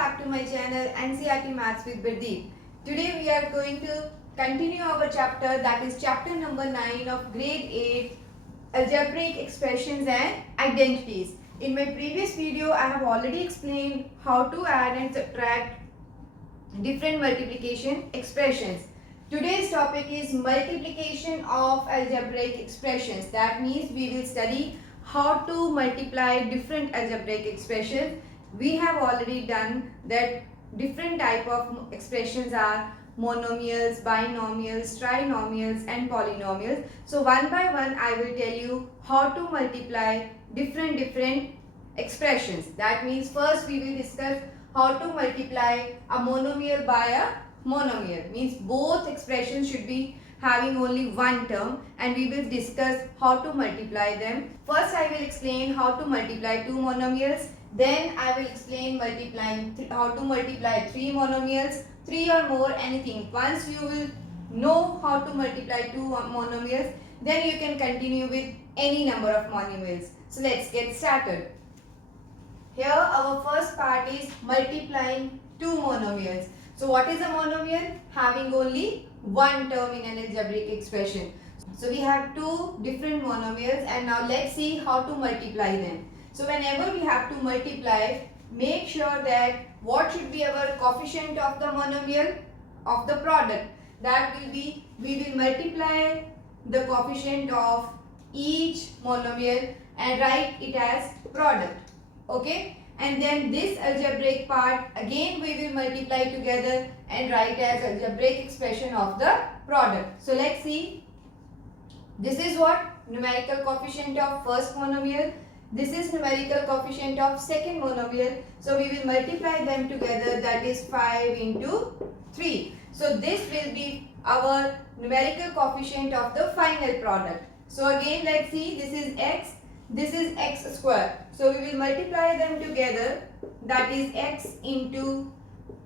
back to my channel NCERT Maths with Birdeep. Today we are going to continue our chapter, that is chapter number 9 of grade 8 algebraic expressions and identities. In my previous video I have already explained how to add and subtract different multiplication expressions. Today's topic is multiplication of algebraic expressions. That means we will study how to multiply different algebraic expressions. We have already done that different type of expressions are monomials, binomials, trinomials and polynomials. So one by one I will tell you how to multiply different expressions. That means first we will discuss how to multiply a monomial by a monomial. Means both expressions should be having only one term, and we will discuss how to multiply them. First I will explain how to multiply two monomials. Then I will explain how to multiply three monomials, three or more, anything. Once you will know how to multiply two monomials, then you can continue with any number of monomials. So let's get started. Here our first part is multiplying two monomials. So what is a monomial? Having only one term in an algebraic expression. So we have two different monomials, and now let's see how to multiply them. So whenever we have to multiply, make sure that what should be our coefficient of the monomial of the product. That will be, we will multiply the coefficient of each monomial and write it as product. Okay, and then this algebraic part again we will multiply together and write as algebraic expression of the product. So let's see, this is what numerical coefficient of first monomial, this is numerical coefficient of second monomial. So we will multiply them together, that is 5 into 3. So this will be our numerical coefficient of the final product. So again let's see, this is x, this is x square. So we will multiply them together, that is x into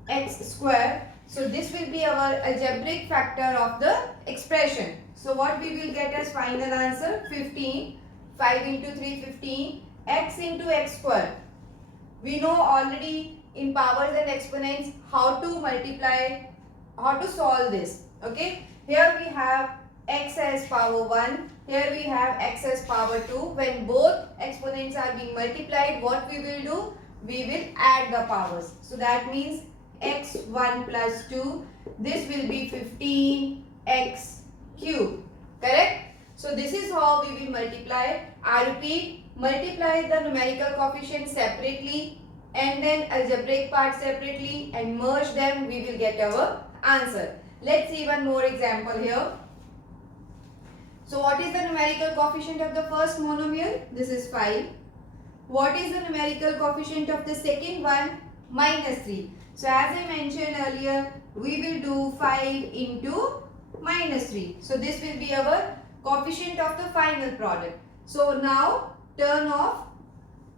x square. So this will be our algebraic factor of the expression. So what we will get as final answer? 15. 5 into 3, 15. X into x square. We know already in powers and exponents how to multiply, how to solve this. Okay. Here we have x as power 1. Here we have x as power 2. When both exponents are being multiplied, what we will do? We will add the powers. So that means x1 plus 2. This will be 15x cube. Correct? So this is how we will multiply. I repeat, multiply the numerical coefficient separately and then algebraic part separately and merge them. We will get our answer. Let's see one more example here. So what is the numerical coefficient of the first monomial? This is 5. What is the numerical coefficient of the second one? Minus 3. So as I mentioned earlier, we will do 5 into minus 3. So this will be our coefficient of the final product. So now turn off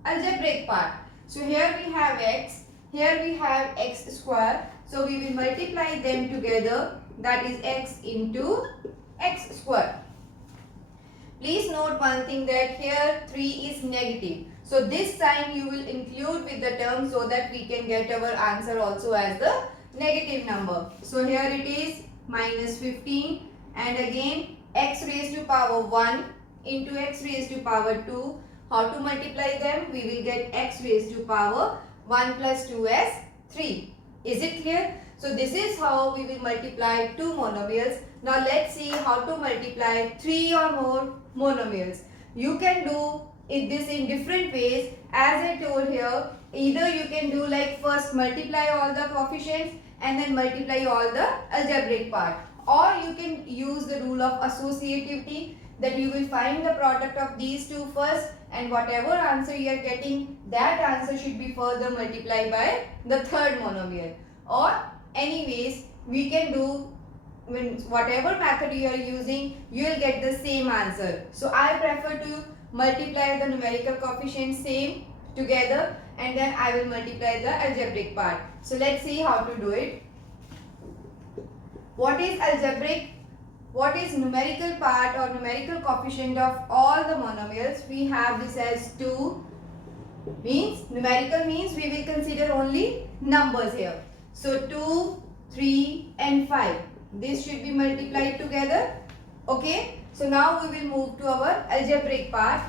algebraic part. So here we have x, here we have x square. So we will multiply them together, that is x into x square. Please note one thing, that here 3 is negative. So this sign you will include with the term so that we can get our answer also as the negative number. So here it is minus 15, and again x raised to power 1 into x raised to power 2. How to multiply them? We will get x raised to power 1 plus 2 as 3. Is it clear? So this is how we will multiply two monomials. Now let's see how to multiply three or more monomials. You can do this in different ways. As I told here, either you can do like first multiply all the coefficients and then multiply all the algebraic part. Or you can use the rule of associativity, that you will find the product of these two first, and whatever answer you are getting, that answer should be further multiplied by the third monomial. Or anyways, we can do, whatever method you are using, you will get the same answer. So I prefer to multiply the numerical coefficient same together, and then I will multiply the algebraic part. So let's see how to do it. What is algebraic? What is numerical part or numerical coefficient of all the monomials? We have this as 2, Means numerical means we will consider only numbers here. So 2, 3 and 5. This should be multiplied together. Okay. So now we will move to our algebraic part.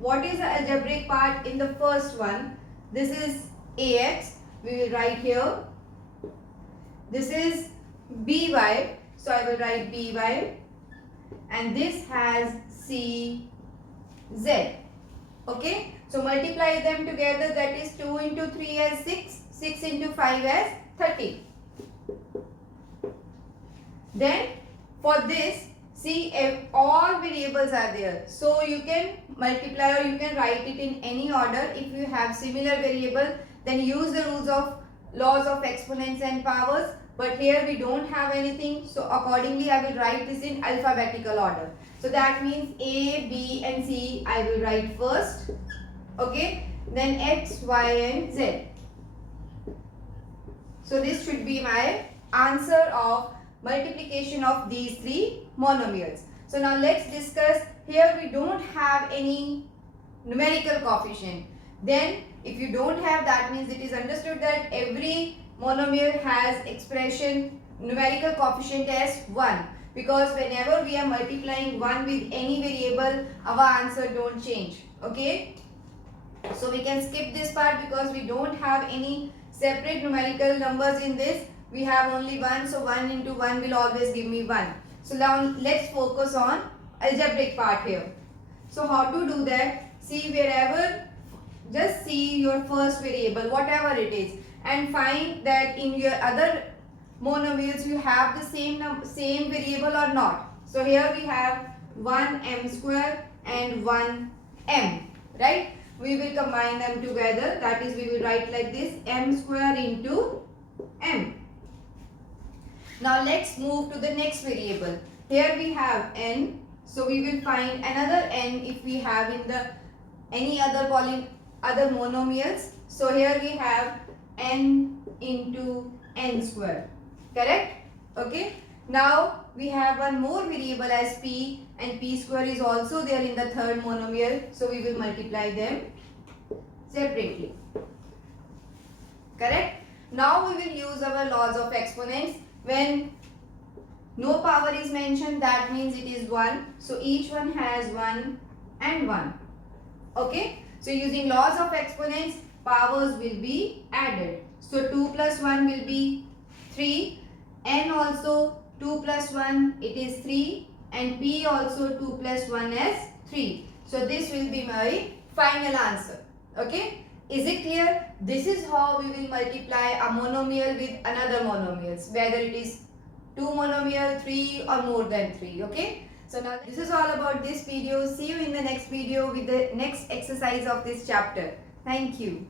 What is the algebraic part in the first one? This is ax. We will write here. This is by. So I will write by. And this has cz. Okay. So multiply them together, that is 2 into 3 as 6, 6 into 5 as 30. Then for this, see if all variables are there. So you can multiply or you can write it in any order. If you have similar variable, then use the rules of laws of exponents and powers. But here we don't have anything. So accordingly I will write this in alphabetical order. So that means A, B and C I will write first. Okay, then X, Y and Z. So this should be my answer of multiplication of these three monomials. So now let's discuss. Here we don't have any numerical coefficient. Then if you don't have, that means it is understood that every monomial has expression numerical coefficient as 1. Because whenever we are multiplying 1 with any variable, our answer don't change. Okay. So we can skip this part because we don't have any separate numerical numbers in this. We have only 1, so 1 into 1 will always give me 1. So now let's focus on algebraic part here. So how to do that? See, wherever, just see your first variable, whatever it is, and find that in your other monomials you have the same variable or not. So here we have 1m square and 1m, right? We will combine them together, that is we will write like this, m square into m. Now let's move to the next variable. Here we have n, so we will find another n if we have in the any other monomials. So here we have n into n square, correct? Okay. Now we have one more variable as p, and p square is also there in the third monomial, so we will multiply them separately, correct? Now we will use our laws of exponents. When no power is mentioned, that means it is 1, so each one has 1 and 1. Okay, so using laws of exponents, powers will be added. So 2 plus 1 will be 3, n also 2 plus 1 it is 3, and p also 2 plus 1 is 3. So this will be my final answer. Okay, is it clear? This is how we will multiply a monomial with another monomials, whether it is 2 monomial, 3 or more than 3. Okay, so now this is all about this video. See you in the next video with the next exercise of this chapter. Thank you.